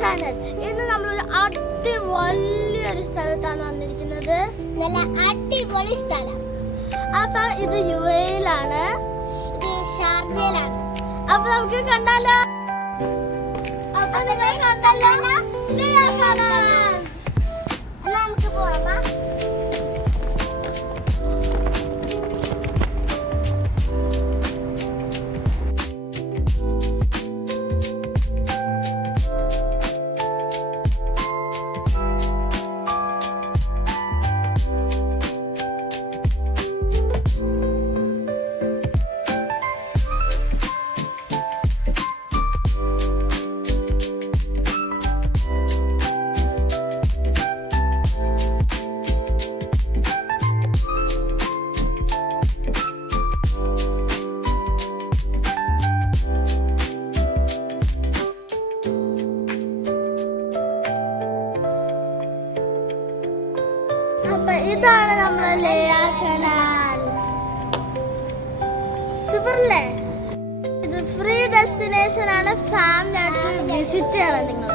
Channel. ഇന്ന് നമ്മളൊരു വലിയൊരു സ്ഥലത്താണ് വന്നിരിക്കുന്നത്. നല്ല അടിപൊളി സ്ഥലം. അപ്പൊ ഇത് യുഎഇയിലാണ്, ഇത് ഷാർജയിലാണ്. അപ്പൊ നമുക്ക് കണ്ടാലോ? അപ്പൊ നിങ്ങൾ കണ്ടല്ലോ, നമുക്ക് പോവാം. അപ്പൊ ഇതാണ് നമ്മളെ ലേയാ കനാൽ. സൂപ്പറല്ലേ? ഇത് ഫ്രീ ഡെസ്റ്റിനേഷൻ ആണ്. ഫാമിലി ആയിട്ട് വിസിറ്റ് ചെയ്യണം നിങ്ങൾ.